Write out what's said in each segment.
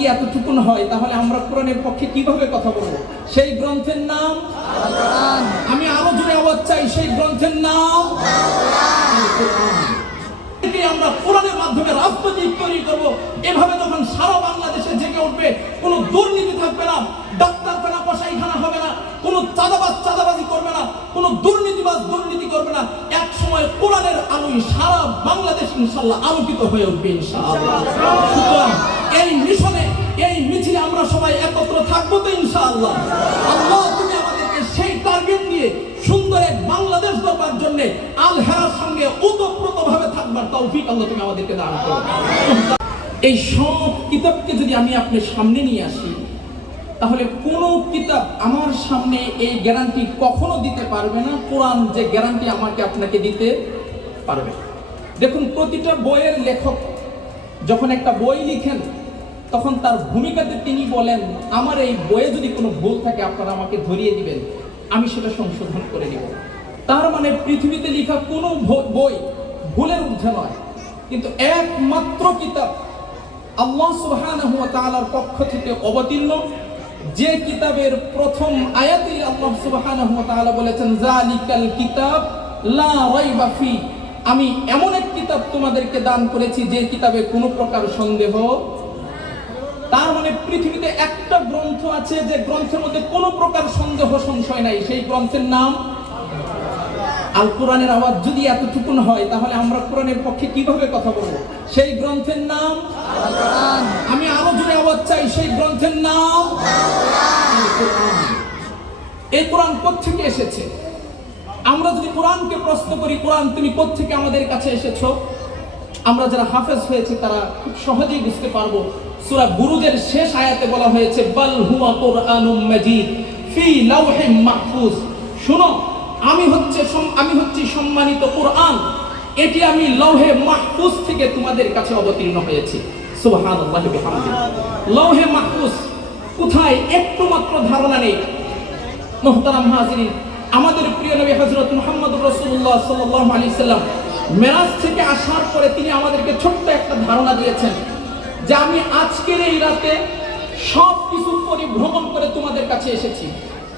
যদি এতটুকুন হয় তাহলে আমরা কোরআনের পক্ষে কিভাবে কথা বলবো? সেই গ্রন্থের নাম কোরআন। আমি আরো জোরে আওয়াজ চাই, সেই গ্রন্থের নাম কোরআন। আমরা কোরআনের মাধ্যমে রাজনৈতিক তৈরি করব। এভাবে যখন সারা বাংলাদেশে জেগে উঠবে, কোনো দুর্নীতি থাকবে না, ডাক্তারখানা কসাইখানা হবে না, কোনো চাঁদাবাজি করবে না, কোনো দুর্নীতিবাজ দুর্নীতি করবে না। এক সময় কোরআনের আলোয় সারা বাংলাদেশ ইনশাআল্লাহ আলোকিত হয়ে উঠবে ইনশাআল্লাহ। সুতরাং এই মিশনে, এই মিছিলে আমরা সবাই একত্র থাকবো তো ইনশাআল্লাহ। আল্লাহ তুমি আমাদেরকে সেই টার্গেট নিয়ে সুন্দর এক বাংলাদেশ গড়বার জন্য আল হেরার সঙ্গে ওতপ্রোতভাবে থাকবার তৌফিক আল্লাহ তুমি আমাদেরকে দান করো। এই সব কিতাবকে যদি আমি আপনার সামনে নিয়ে আসি, তাহলে কোন কিতাব আমার সামনে এই গ্যারান্টি কখনো দিতে পারবে না কোরআন যে গ্যারান্টি আমাকে আপনাকে দিতে পারবে। দেখুন, প্রতিটা বইয়ের লেখক যখন একটা বই লিখেন তখন তার ভূমিকাতে তিনি বলেন, আমার এই বইয়ে যদি কোনো ভুল থাকে আপনারা আমাকে ধরিয়ে দিবেন, আমি সেটা সংশোধন করে নিব। তার মানে পৃথিবীতে লেখা কোনো বই ভুলের ঊর্ধ্বে নয়, কিন্তু একমাত্র কিতাব আল্লাহ সুবহানাহু ওয়া তাআলার পক্ষ থেকে অবতীর্ণ, যে কিতাবের প্রথম আয়াতে আল্লাহ সুবহানাহু ওয়া তাআলা বলেছেন, যালিকাল কিতাব লা রাইবা ফি, আমি এমন এক কিতাব তোমাদেরকে দান করেছি যে কিতাবে কোনো প্রকার সন্দেহ। তার মানে পৃথিবীতে একটা গ্রন্থ আছে যে গ্রন্থের মধ্যে কোনো প্রকার সন্দেহ সংশয় নাই, সেই গ্রন্থের নাম আল কোরআনের। আওয়াজ যদি এতটুকুন হয় তাহলে আমরা কোরআনের পক্ষে কিভাবে কথা বলবো? সেই গ্রন্থের নাম কোরআন। আমি আরো জোরে আওয়াজ চাই, সেই গ্রন্থের নাম কোরআন। এই কোরআন কোত্থেকে এসেছে? আমরা যদি কোরআনকে প্রশ্ন করি, কোরআন তুমি কোত্থেকে আমাদের কাছে এসেছো, আমরা যারা হাফেজ হয়েছে তারা খুব সহজেই বুঝতে পারবো। সূরা বুরুজের শেষ আয়াতে বলা হয়েছে, বাল হুয়া কুরআনুম মাজিদ ফি লাওহিম মাহফুজ। শুনো, আমি হচ্ছি সম্মানিত কোরআন, এটি আমি লৌহে মাহফুজ থেকে তোমাদের কাছে অবতীর্ণ হয়েছি। সুবহানাল্লাহি ওয়া বিহামদিহি। লৌহে মাহফুজ কোথায় একটু মাত্র ধারণা নেই। মুহতারাম হাজিরিন, আমাদের প্রিয় নবী হযরত মুহাম্মদুর রাসূলুল্লাহ সাল্লাল্লাহু আলাইহি সাল্লাম মেরাজ থেকে আসার পরে তিনি আমাদেরকে ছোট্ট একটা ধারণা দিয়েছেন যে আমি আজকের এই রাতে সব কিছু পরিভ্রমণ করে তোমাদের কাছে এসেছি।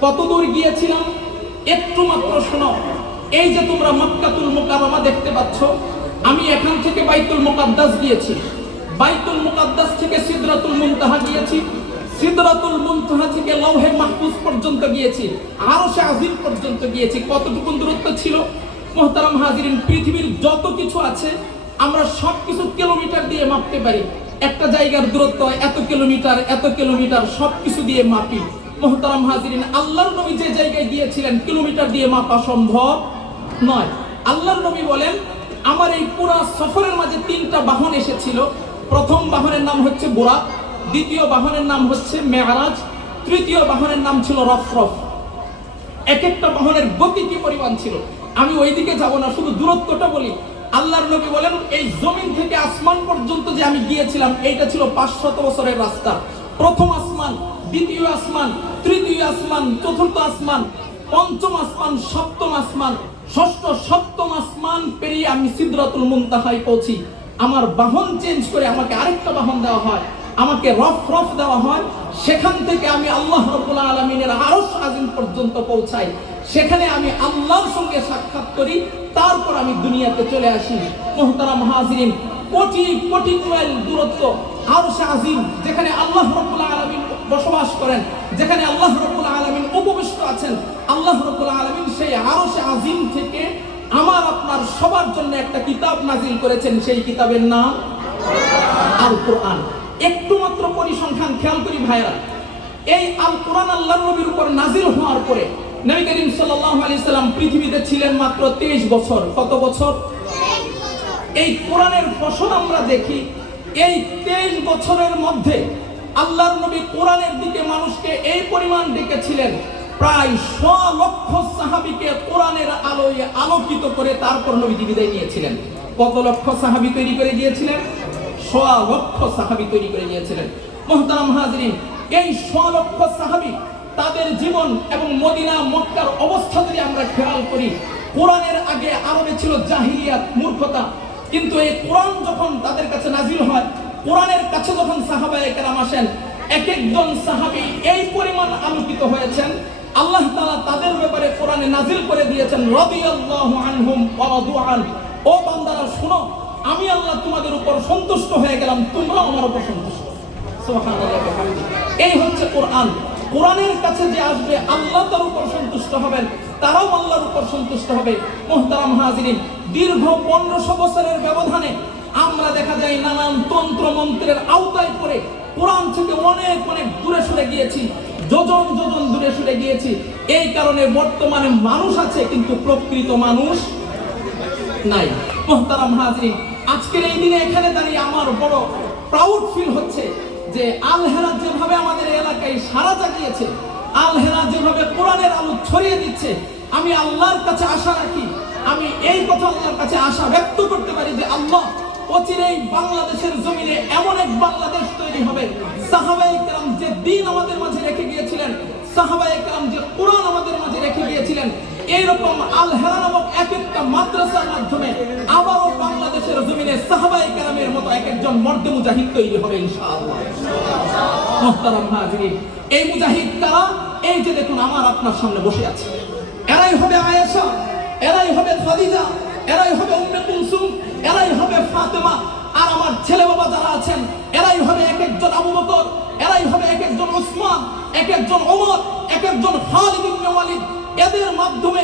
কত দূর গিয়েছিলাম একটু মাত্র শোনো। এই যে তোমরা মক্কাতুল মুকাররমা দেখতে পাচ্ছ, আমি এখান থেকে বাইতুল মুকাদ্দাস গিয়েছি, বাইতুল মুকাদ্দাস থেকে সিদরাতুল মুনতাহা গিয়েছি, সিদরাতুল মুনতাহা থেকে লৌহে মাহফুজ পর্যন্ত গিয়েছি, আরশে আজিম পর্যন্ত গিয়েছি। কতটুকু দূরত্ব ছিল মুহতারাম হাজিরিন? পৃথিবীর যত কিছু আছে আমরা সব কিছু কিলোমিটার দিয়ে মাপতে পারি। একটা জায়গার দূরত্ব এত কিলোমিটার সব কিছু দিয়ে মাপি। মুহতারাম হাজিরিন, আল্লাহর নবী যে জায়গায় গিয়েছিলেন কিলোমিটার দিয়ে মাপা সম্ভব নয়। আল্লাহর নবী বলেন, আমার এই পুরা সফরের মাঝে তিনটা বাহন এসেছিল। প্রথম বাহনের নাম হচ্ছে বুরাক, দ্বিতীয় বাহনের নাম হচ্ছে মেরাজ, তৃতীয় বাহনের নাম ছিল রফরফ। এক একটা বাহনের গতি কি পরিমাণ ছিল আমি ওইদিকে যাব না, শুধু দূরত্বটা বলি। আল্লাহর নবী বলেন, এই জমিন থেকে আসমান পর্যন্ত যে আমি গিয়েছিলাম এইটা ছিল 500 বছরের রাস্তা। প্রথম আসমান, দ্বিতীয় আসমান, তৃতীয় আসমান, চতুর্থ আসমান, পঞ্চম আসমান, সপ্তম আসমান, ষষ্ঠ সপ্তম আসমান পেরিয়ে আমি সিদরাতুল মুনতাহায় পৌঁছি। আমার বাহন চেঞ্জ করে আমাকে আরেকটা বাহন দেওয়া হয়, আমাকে রফরফ দেওয়া হয়। সেখান থেকে আমি আল্লাহ রাব্বুল আলামিনের আরশ আজিম পর্যন্ত পৌঁছাই। সেখানে আমি আল্লাহর সঙ্গে সাক্ষাৎ করি, তারপর আমি দুনিয়াতে চলে আসি। মুহতারাম হাজিরিন, কোটি কোটি মাইল দূরত্ব আরশে আজিম, যেখানে আল্লাহ রাব্বুল আলামিন বসবাস করেন, যেখানে আল্লাহ রাব্বুল আলামিন উপবিষ্ট আছেন। আল্লাহ রাব্বুল আলামিন সেই আরশে আজিম থেকে আমার আপনার সবার জন্য একটা কিতাব নাজিল করেছেন, সেই কিতাবের নাম আল কোরআন। একটু মাত্র পরিসংখ্যান খেয়াল করি ভাইরা, এই আল কোরআন আল্লাহর নবীর উপর নাজিল হওয়ার পরে নবী করিম সাল্লাল্লাহু আলাইহি সাল্লাম পৃথিবীতে ছিলেন মাত্র 23 বছর। কত বছর? এই কোরআনের ফসল আমরা দেখি, এই 23 বছরের মধ্যে আল্লাহর নবী কোরআনের দিকে মানুষকে এই পরিমাণ ডেকেছিলেন, প্রায় 100 লক্ষ সাহাবীকে কোরআনের আলোয় আলোকিত করে তারপর নবী বিদায় নিয়েছিলেন। কত লক্ষ সাহাবী তৈরি করে দিয়েছিলেন? 100 লক্ষ সাহাবী তৈরি করে দিয়েছিলেন। মুহতারাম হাজিরিন, এই 100 লক্ষ সাহাবী তাদের জীবন এবং মদিনা মক্কার অবস্থা যদি আমরা খেয়াল করি, কোরআনের আগে আরবে ছিল জাহিলিয়াত, মূর্খতা। কিন্তু এই কোরআন যখন তাদের কাছে নাজিল হয়, কোরআনের কাছে যখন সাহাবায়ে কেরাম আসেন, এক একজন সাহাবী এই পরিমাণ আলোকিত হয়েছেন, আল্লাহ তাআলা তাদের ব্যাপারে কোরআনে নাজিল করে দিয়েছেন, রাদিয়াল্লাহু আনহুম ওয়া রাদু আন। ও বান্দারা শুনো, আমি আল্লাহ তোমাদের উপর সন্তুষ্ট হয়ে গেলাম, তোমরাও আমার উপর সন্তুষ্ট। সুবহানাল্লাহ। এই হচ্ছে কোরআন। কোরআনের কাছে যে আসবে আল্লাহ তার উপর সন্তুষ্ট হবেন, তারাও আল্লাহর উপর সন্তুষ্ট হবে। মুহতারাম হাজিরিন, দীর্ঘ 1500 বছরের ব্যবধানে আমরা দেখা যায় নানান তন্ত্র মন্ত্রের আওতায় পড়ে কোরআন থেকে অনেক অনেক দূরে সরে গিয়েছি, যোজন যোজন দূরে সরে গিয়েছি। এই কারণে বর্তমানে মানুষ আছে কিন্তু প্রকৃত মানুষ নাই। মুহতারাম হাজিরিন, আজকের এই দিনে এখানে দাঁড়িয়ে আমার বড় প্রাউড ফিল হচ্ছে যে আল হেরাত যেভাবে আমাদের এলাকায় সারা জাগিয়েছে, আল হেরাত যেভাবে কোরআনের আলো ছড়িয়ে দিচ্ছে, আমি আল্লাহর কাছে আশা রাখি, আমি এই কথা আল্লাহর কাছে আশা ব্যক্ত করতে পারি যে আল্লাহ অচিরেই বাংলাদেশের জমিনে এমন এক বাংলাদেশ তৈরি হবে, সাহাবায়ে কেরাম যে দ্বীন আমাদের মাঝে রেখে গিয়েছিলেন, সাহাবায়ে কেরাম যে কোরআন আমাদের মাঝে রেখে গিয়েছিলেন, এইরকম আল হেরা নামক এক একটা মাদ্রাসার মাধ্যমে আবারও বাংলাদেশের জমিনে সাহাবায়ে কেরামের মতো এক একজন মর্দে মুজাহিদ তৈরি হবে ইনশাআল্লাহ। মুহতারাম হাজিরিন, এই মুজাহিদ কারা? এই যে দেখুন আমার আপনার সামনে বসে আছে, এরাই হবে আয়েশা, এরাই হবে খাদিজা, এরাই হবে উম্মে কুলসুম, এরাই হবে ফাতেমা। আর আমার ছেলে বাবা যারা আছেন, এরাই হবে এক একজন আবু বকর, এরাই হবে এক একজন ওসমান, এক একজন ওমর, এক একজন খালিদ ইবনে ওয়ালিদ। এদের মাধ্যমে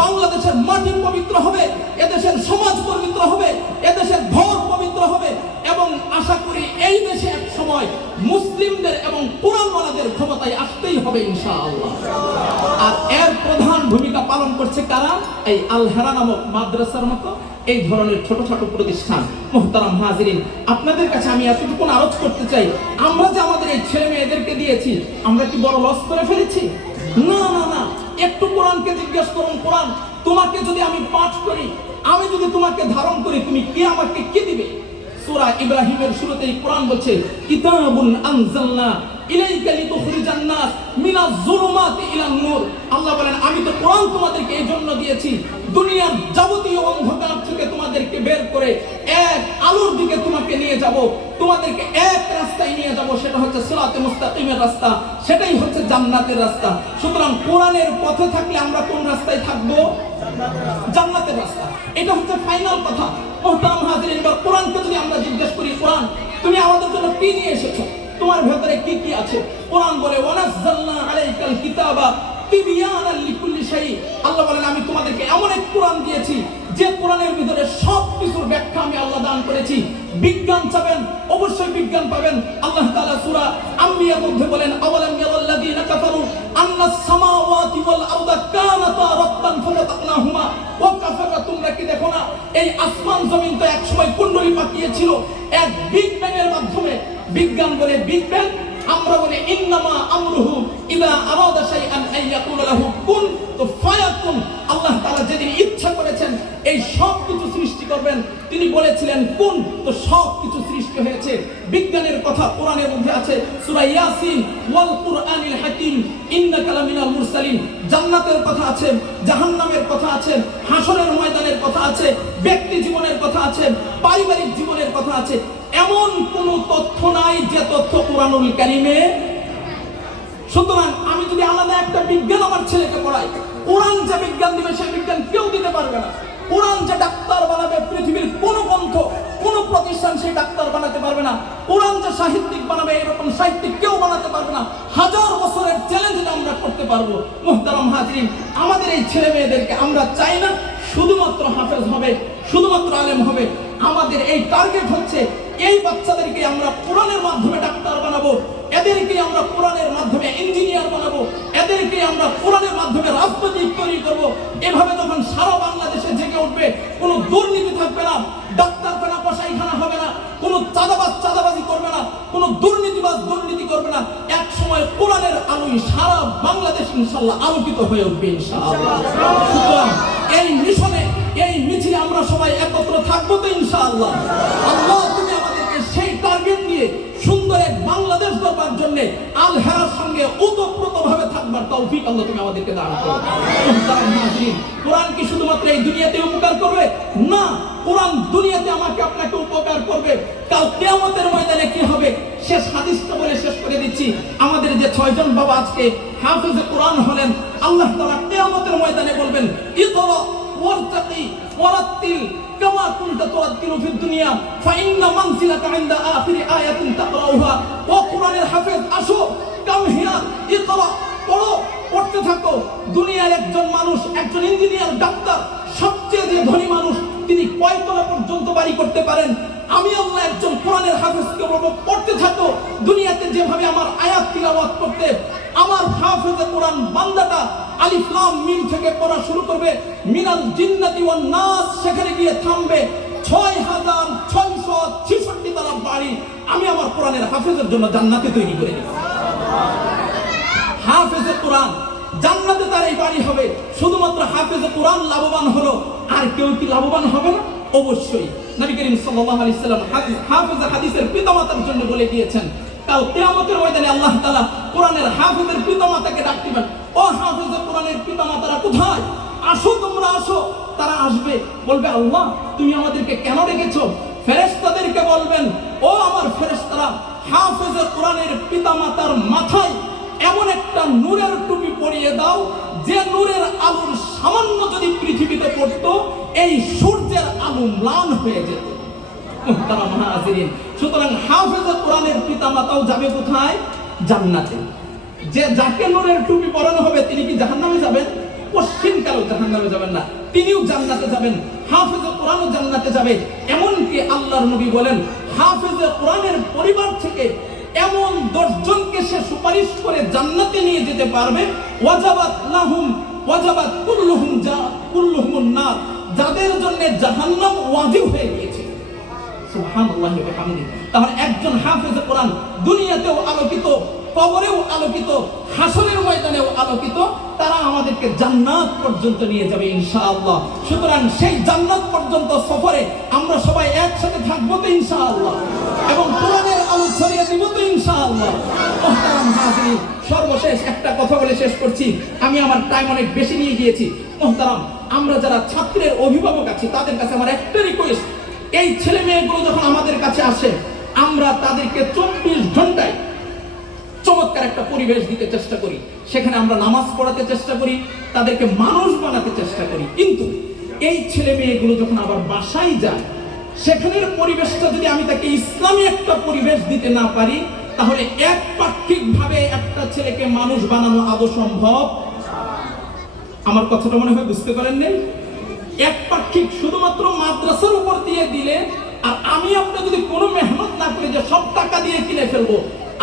বাংলাদেশের মাটি পবিত্র হবে, এদেশের সমাজ পবিত্র হবে, এদেশের ঘর পবিত্র হবে, এবং আশা করি এই দেশে এক সময় মুসলিমদের এবং কোরআনওয়ালাদের ক্ষমতায় আসতেই হবে ইনশাআল্লাহ। আর এর প্রধান ভূমিকা পালন করছে কারা? এই আল হেরা নামক মাদ্রাসার মতো এই ধরনের ছোট ছোট প্রতিষ্ঠান। মুহতারাম হাজিরিন, আপনাদের কাছে আমি এতটুকু আরজ করতে চাই, আমরা যে আমাদের এই ছেলে মেয়েদেরকে দিয়েছি, আমরা কি বড় লস করে ফেলেছি? না না না, একটু কোরআনকে জিজ্ঞেস করুন, কোরআন তোমাকে যদি আমি পাঠ করি, আমি যদি তোমাকে ধারণ করি, তুমি কি আমাকে কি দিবে? সূরা ইব্রাহিমের শুরুতেই কোরআন বলছে, কিতাবুন আনজালনা ইলাইকা লিতুখরিজান নাস মিনাজ যুলুমাতি ইলান নূর। আল্লাহ বলেন, আমি তো কোরআন তোমাদেরকে এই জন্য দিয়েছি, দুনিয়ার যাবতীয় অন্ধকার থেকে তোমাদেরকে বের করে এক আলোর দিকে তোমাকে নিয়ে যাব, তোমাদেরকে এক রাস্তায় নিয়ে যাব, সেটা হচ্ছে সিরাতে মুস্তাকিমের রাস্তা, সেটাই হচ্ছে জান্নাতের রাস্তা। সুতরাং কোরআনের পথে থাকলে আমরা কোন রাস্তায় থাকবো? জান্নাতের রাস্তা। এটা হচ্ছে ফাইনাল কথা। মুহতারাম হাজিরিন, এবার কোরআনকে যদি আমরা জিজ্ঞেস করি, কোরআন তুমি আমাদের জন্য কি নিয়ে এসেছো, তোমার ভেতরে কি কি আছে? কোরআন বলে, ওয়ানাজ্জালনা আলাইকাল কিতাবা তিবয়ানাল লিকুল্লি শাই। আল্লাহ বলেন, আমি তোমাদেরকে এমন এক কোরআন দিয়েছি যে কোরআনের ভিতরে সব কিছুর ব্যাখ্যা আমি আল্লাহ দান করেছি। বিজ্ঞান চাবেন, অবশ্যই বিজ্ঞান পাবেন। আল্লাহ তাআলা সূরা আম্বিয়ার মধ্যে বলেন, আওয়ালাম ইয়ারাল্লাযীনা কাফারু আন্নাস সামাওয়াতি ওয়াল আরদা কানাতা রাত্তান ফাতাকনাহুমা ওয়া কাফারা। তোমরা কি দেখো না, এই আসমান জমিন তো একসময় কুণ্ডলী পাকিয়েছিল এক বিগ ব্যাং এর মাধ্যমে। বিজ্ঞান বলে বিগ ব্যাং, আমরা বলি ইন্নামা আমরুহু ইযা আরাদা শাইআন আন ইয়াকুলা লাহু কুন ফায়াকুন। আল্লাহ তাআলা যেদিন ইচ্ছা করেছেন এই সব কিছু সৃষ্টি করবেন, তিনি বলেছিলেন কুন, তো সব কিছু সৃষ্টি হয়েছে। বিজ্ঞানের কথা কোরআনের মধ্যে আছে, সূরা ইয়াসিন, ওয়াল কুরআনিল হাকিম ইন্নাকা লামিনাল মুরসালিন। জান্নাতের কথা আছে, জাহান্নামের কথা আছে, হাসরের ময়দানের কথা আছে, ব্যক্তি জীবনের কথা আছে, পারিবারিক জীবনের কথা আছে। এমন কোন তথ্য নাই যে তথ্য কোরআনুল কারীমে। সুতরাং আমি যদি আলাদা একটা বিজ্ঞান আমার ছেলেকে পড়াই, কোরআন যে বিজ্ঞান দিবে সেই বিজ্ঞান কেউ দিতে পারবে না। কোরআন যে ডাক্তার বানাবে, পৃথিবীর কোন গ্রন্থ, কোন প্রতিষ্ঠান সেই ডাক্তার বানাতে পারবে না। কোরআন যে সাহিত্যিক বানাবে, এরকম সাহিত্যিক কেউ বানাতে পারবে না। হাজার বছরের চ্যালেঞ্জ আমরা করতে পারবো। মুহতারাম হাজিরিন, আমাদের এই ছেলে মেয়েদেরকে আমরা চাই না শুধুমাত্র হাফেজ হবে, শুধুমাত্র আলেম হবে। আমাদের এই টার্গেট হচ্ছে এই বাচ্চাদেরকে আমরা কোরআনের মাধ্যমে ডাক্তার বানাবো, এদেরকে আমরা কোরআনের মাধ্যমে ইঞ্জিনিয়ার বানাবো, এদেরকে আমরা কোরআনের মাধ্যমে রাজনীতি তৈরি করব। এভাবে যখন সারা বাংলাদেশে জেগে উঠবে, কোনো দুর্নীতি থাকবে না, ডাক্তার খানা কসাইখানা হবে না, কোনো চাঁদাবাজ চাঁদাবাজি করবে না, কোনো দুর্নীতিবাজ দুর্নীতি করবে না। এক সময় কোরআনের আলোয় সারা বাংলাদেশ ইনশাআল্লাহ আলোকিত হয়ে উঠবে ইনশাআল্লাহ। সুতরাং এই মিশনে, এই মিছিলে আমরা সবাই একত্র থাকবো তো ইনশাআল্লাহ। আল্লাহ তুমি আমাদেরকে সেই টার্গেট নিয়ে সুন্দর এক বাংলাদেশ গড়বার জন্য আল হেরার সঙ্গে ওতপ্রোতভাবে থাকবার করার তৌফিক আল্লাহ তুমি আমাদেরকে দান করো। কোরআন কি শুধুমাত্র এই দুনিয়াতে উপকার করবে? না, কোরআন দুনিয়াতে আমাকে আপনাকে উপকার করবে। কাল কিয়ামতের ময়দানে কি হবে? শেষ হাদিসটা বলে শেষ করে দিচ্ছি। আমাদের যে 6 জন বাবা আজকে হাফেজে কোরআন হলেন, আল্লাহ তাআলা কিয়ামতের ময়দানে বলবেন, ইকরা ওয়ারতাকি ওয়ারাত্তিল কামা কুনতা তুরাত্তিলু ফিদ দুনিয়া ফাইন্না মানসিলাকা ইনদা আখিরি আয়াতিন তাকরাউহা। ও কোরআনের হাফেজ, আসো, কাম হিয়ার, ইকরা, পড়ো, পড়তে থাকো। দুনিয়ার একজন মানুষ, একজন ইঞ্জিনিয়ার, ডাক্তার, সবচেয়ে যে ধনী মানুষ, তিনি কয়তলা পর্যন্ত বাড়ি করতে পারেন? আমি আল্লাহ একজন কোরআনের হাফেজকে বলবো, পড়তে থাকো। দুনিয়াতে যেভাবে আমার আয়াত তিলাওয়াত করতে আমার হাফেজে কোরআন বান্দাটা আলিফ লাম মিম থেকে পড়া শুরু করবে, মিনাল জিন্নাতি ওয়ান নাস, সেখানে গিয়ে থামবে। 6666 তলা বাড়ি আমি আমার কোরআনের হাফেজের জন্য জান্নাতে তৈরি করে দেব। হাফেজে কোরআন জান্নাতে তার এই বাড়ি হবে। শুধুমাত্র হাফেজে কোরআন লাভবান হলো, আর কেউ কি লাভবান হবে না? অবশ্যই। নবী করিম সাল্লাল্লাহু আলাইহি সাল্লাম হাফেজে হাদিসের পিতামাতার জন্য বলে দিয়েছেন, কাল কিয়ামতের ময়দানে আল্লাহ তাআলা কোরআনের হাফেজের পিতামাতাকে ডাক দিবেন, ও হাফেজে কোরআনের পিতামাতারা কোথায়? আসো, তোমরা আসো। তারা আসবে, বলবে, আল্লাহ তুমি আমাদেরকে কেন ডেকেছো? ফেরেশতাদেরকে বলবেন, ও আমার ফেরেশতারা, হাফেজে কোরআনের পিতামাতার মাথায় এমন একটা নূরের টুপি পরিয়ে দাও, যে নূরের আলোর সামান্য যদি পৃথিবীতে পড়তো, এই সূর্যের আলো ম্লান হয়ে যেত। মুহতারাম হাজিরিন, সুতরাং হাফেজে কোরআনের পিতামাতাও যাবে কোথায়? জান্নাতে। যে যাকে নূরের টুপি পরানো হবে, তিনি কি জাহান্নামে যাবেন? পশ্চিমকালেও জাহান্নামে যাবেন না, তিনিও জান্নাতে যাবেন। হাফেজে কোরআনও জান্নাতে যাবে। এমনকি আল্লাহর নবী বলেন, হাফেজে কোরআনের পরিবার থেকে এমন 10 জনকে সে সুপারিশ করে জান্নাতে নিয়ে যেতে পারবে, ওয়াজাবাত লাহুম ওয়াজাবাত কুল্লুহুম নার, যাদের জন্য জাহান্নাম ওয়াজিব হয়ে গিয়েছে। সুবহানাল্লাহি ওয়া বিহামদিহি। তাহলে একজন হাফেজে কোরআন দুনিয়াতেও আলোকিত, কবরেও আলোকিত, হাসরের ময়দানেও আলোকিত। তারা আমাদেরকে জান্নাত পর্যন্ত নিয়ে যাবে ইনশাআল্লাহ। সুতরাং সেই জান্নাত পর্যন্ত সফরে আমরা সবাই একসাথে থাকবো তো ইনশাআল্লাহ, এবং কোরআনের আলো ছড়িয়ে দিব তো ইনশাআল্লাহ। মুহতারাম হাজিরিন, সর্বশেষ একটা কথা বলে শেষ করছি। আমি আমার টাইম অনেক বেশি নিয়ে গিয়েছি। মুহতারাম, আমরা যারা ছাত্রের অভিভাবক আছি, তাদের কাছে আমার একটা রিকোয়েস্ট, এই ছেলে মেয়েগুলো যখন আমাদের কাছে আসে, আমরা তাদেরকে 24 ঘন্টায় চমৎকার একটা পরিবেশ দিতে চেষ্টা করি। সেখানে আমরা নামাজ পড়াতে চেষ্টা করি, তাদেরকে মানুষ বানাতে চেষ্টা করি। কিন্তু এই ছেলে মেয়েগুলো যখন আবার বাসায় যায়, সেখানের পরিবেশটা যদি আমি তাকে ইসলামী একটা পরিবেশ দিতে না পারি, তাহলে একপাক্ষিক ভাবে একটা ছেলেকে মানুষ বানানো আদৌ সম্ভব? আমার কথাটা মনে হয় বুঝতে পারেন নাই? একপাক্ষিক শুধুমাত্র মাদ্রাসার উপর দিয়ে দিলে, আর আমি আপনি যদি কোনো মেহনত না করে যে সব টাকা দিয়ে কিনে ফেলবো,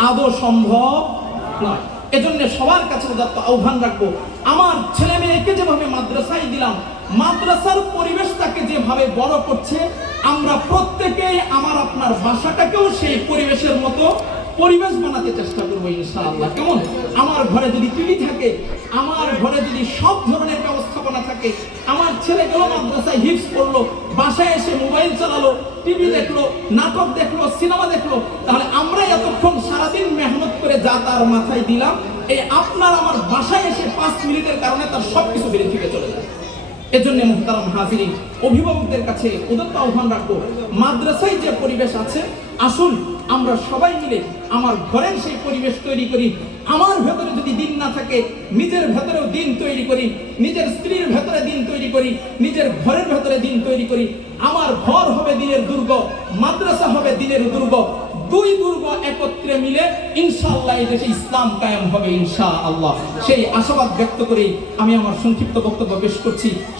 আদৌ সম্ভব নয়। এজন্য সবার কাছে উদাত্ত আহ্বান রাখবো, আমার ছেলে মেয়েকে যেভাবে মাদ্রাসায় দিলাম, মাদ্রাসার পরিবেশটাকে যেভাবে বড় করছে, আমরা প্রত্যেকেই আমার আপনার বাসাটাকেও সেই পরিবেশের মতো পরিবেশ বানাতে চেষ্টা করবো ইনশাআল্লাহ। কেমন? আমার ঘরে যদি টিভি থাকে, আমার ঘরে যদি সব ধরনের ব্যবস্থাপনা থাকে, আমার ছেলেগুলো মাদ্রাসায় হিফজ পড়লো, বাসায় এসে মোবাইল চালালো, টিভি দেখলো, নাটক দেখলো, সিনেমা দেখলো, তাহলে আমরা এতক্ষণ সারাদিন মেহনত করে যা তার মাথায় দিলাম, এই আপনার আমার বাসায় এসে 5 মিনিটের কারণে তার সবকিছু বেরিয়ে থেকে চলে যায়। এজন্য মুহতারাম হাজিরিন, অভিভাবকদের কাছে উদাত্ত আহ্বান রাখবো, মাদ্রাসায় যে পরিবেশ আছে, আসুন আমরা সবাই মিলে আমার ঘরের সেই পরিবেশ তৈরি করি। আমার ভেতরে যদি দিন না থাকে, নিজের ভেতরেও দিন তৈরি করি, নিজের স্ত্রীর ভেতরে দিন তৈরি করি, নিজের ঘরের ভেতরে দিন তৈরি করি। আমার ঘর হবে দিনের দুর্গ, মাদ্রাসা হবে দিনের দুর্গ। 2 দুর্গ একত্রে মিলে ইনশাআল্লাহ এই দেশে ইসলাম কায়েম হবে ইনশাআল্লাহ। সেই আশাবাদ ব্যক্ত করেই আমি আমার সংক্ষিপ্ত বক্তব্য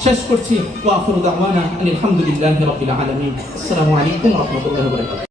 শেষ করছি। ওয়া আখিরু দাওয়ানা আলহামদুলিল্লাহি রাব্বিল আলামিন। আসসালামু আলাইকুম ওয়া রাহমাতুল্লাহি ওয়া বারাকাতুহু।